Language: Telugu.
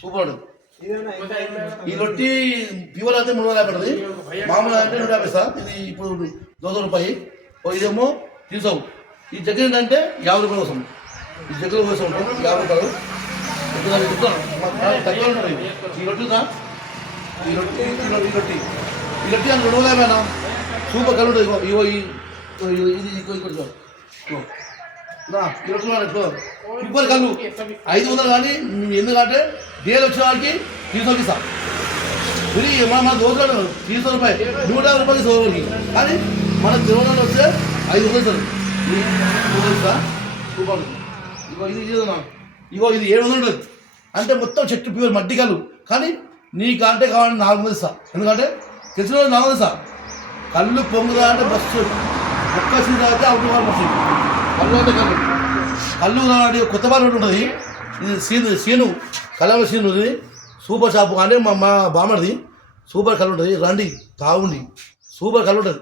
సూపర్ ఉంటుంది. ఈ రొట్టి ప్యూర్ అయితే 350 ఉంటుంది, మామూలు అంటే 150 సార్. ఇది ఇప్పుడు 200 రూపాయి. ఇదేమో తీసావు. ఈ జగ్గర ఏంటంటే 50 రూపాయలు వస్తుంది. ఈ జగ్గర కోసం ఉంటుంది 50 రూపాయలు. తక్కువ ఉంటుంది ఈ రొట్టిదా. ఈ రొట్టి అని 250 సూపర్ కళ్ళు ఉంటుంది. ఇగో ఇది సూపర్ కళ్ళు 500 కానీ ఎందుకంటే డేలు వచ్చిన వాళ్ళకి తీసుకోకిస్తా. ఇది మన దోసలు 300 రూపాయలు 150 రూపాయలు సోదరుకి. కానీ మన తిరువనలో వస్తే 500 సార్. సూపర్. ఇగో ఇది 700 ఉంటుంది. అంటే మొత్తం చెట్టు ప్యూర్ మట్టి కళ్ళు. కానీ నీకు అంటే కావాలంటే 400 ఇస్తా. ఎందుకంటే తెలిసిన వాళ్ళు 400 ఇస్తా. కళ్ళు పొంగుదా అంటే బస్సు ఒక్క సీజన్ అయితే అవుట్ బస్సు. కళ్ళు అంటే కళ్ళు నాటి కొత్త బాగా ఉంటుంది. ఇది సీను కళ్ళ సీను ఉంది. సూపర్ షాపు అంటే మా బామ్మడిది. సూపర్ కళ్ళు ఉంటుంది. రండి తాగుండి. సూపర్ కళ్ళు ఉంటుంది.